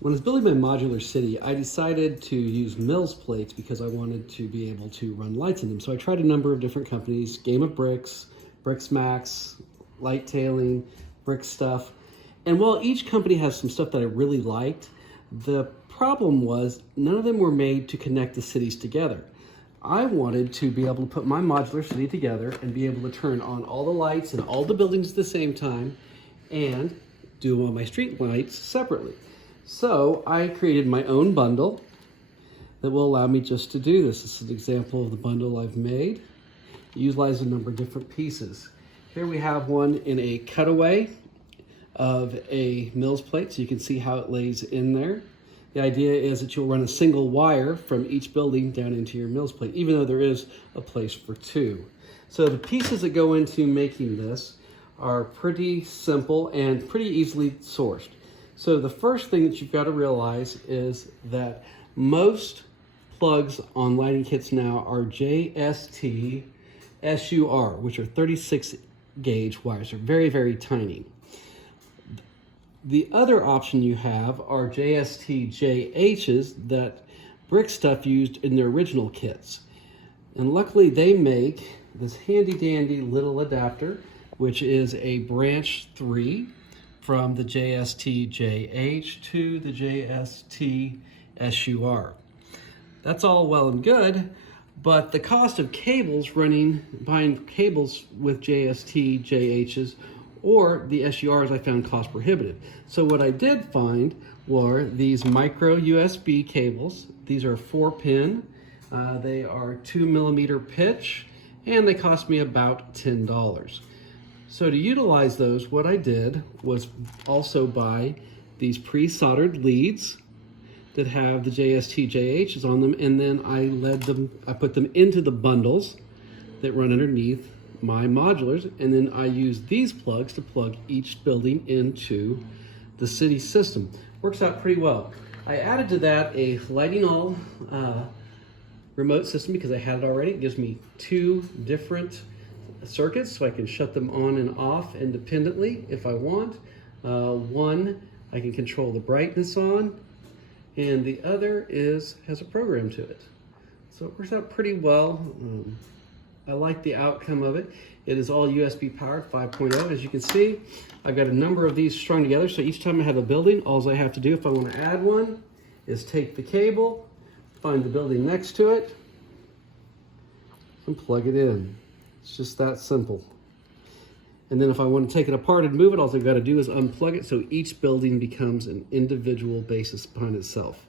When I was building my modular city, I decided to use Mills plates because I wanted to be able to run lights in them. So I tried a number of different companies, Game of Bricks, Bricks Max, Light Tailing, Brick Stuff. And while each company has some stuff that I really liked, the problem was none of them were made to connect the cities together. I wanted to be able to put my modular city together and be able to turn on all the lights in all the buildings at the same time and do all my street lights separately. So I created my own bundle that will allow me just to do this. This is an example of the bundle I've made. It utilizes a number of different pieces. Here we have one in a cutaway of a Mills plate, so you can see how it lays in there. The idea is that you'll run a single wire from each building down into your Mills plate, even though there is a place for two. So the pieces that go into making this are pretty simple and pretty easily sourced. So the first thing that you've got to realize is that most plugs on lighting kits now are JST SUR, which are 36 gauge wires. They're very, very tiny. The other option you have are JST JHs that Brick Stuff used in their original kits. And luckily they make this handy dandy little adapter, which is a branch 3 from the JST JH to the JST SUR. That's all well and good, but the cost of cables buying cables with JST JHs or the SURs I found cost prohibitive. So what I did find were these micro USB cables. These are 4-pin. They are 2mm pitch, and they cost me about $10. So to utilize those, what I did was also buy these pre-soldered leads that have the JST JHs on them, and then I put them into the bundles that run underneath my modulars, and then I use these plugs to plug each building into the city system. Works out pretty well. I added to that a lighting all remote system because I had it already. It gives me 2 different circuits so I can shut them on and off independently if I want. One I can control the brightness on, and the other has a program to it. So it works out pretty well. I like the outcome of it. It is all USB powered 5.0. As you can see, I've got a number of these strung together, so each time I have a building, all I have to do if I want to add one is take the cable, find the building next to it, and plug it in. It's just that simple. And then if I want to take it apart and move it, all I've got to do is unplug it so each building becomes an individual basis upon itself.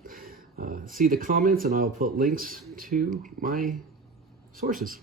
See the comments and I'll put links to my sources.